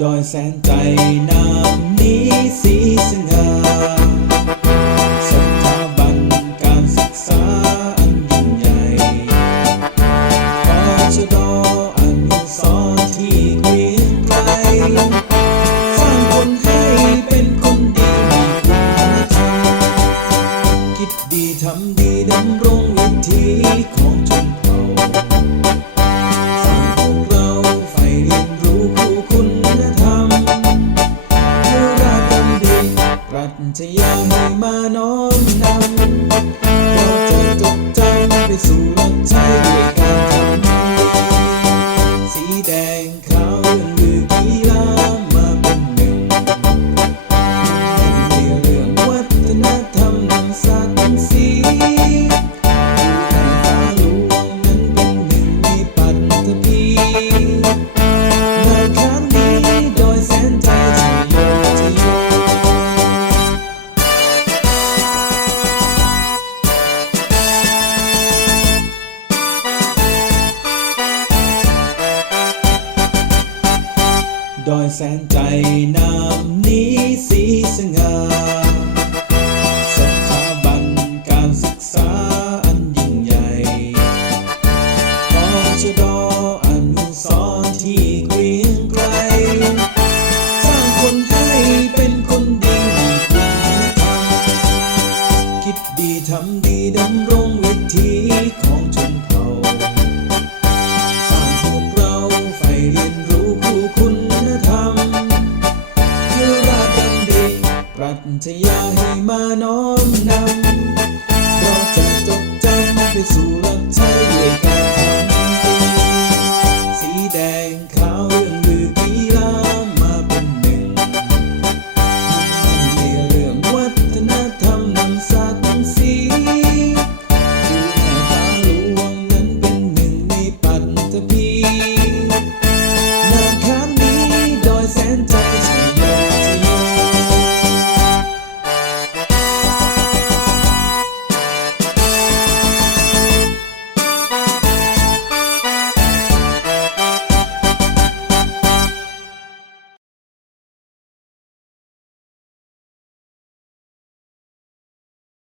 โดยแสนใจน้ำนี้สีสง่าสถาบันการศึกษาอันยิ่งใหญ่พอชดอนุสรณ์ที่เกรียงไกรสร้างคนให้เป็นคนดีมีคุณธรรมคิดดีทำดีดำรง ปรัชญาให้มาน้อมนำเราจะจดจำไปสู่รักใจด้วยกัน ดอยแสนใจน้ำนี้สีสง่าสถาบันการศึกษาอันยิ่งใหญ่พอชดอันุสรณ์ที่เกรียงไกรสร้างคนให้เป็นคนดีมีคุณธรรมคิดดีทำดีดำรงวิถีของช ปรัชญาให้มาน้อมนำเราจะจดจำไปสู่รักใช้ด้วย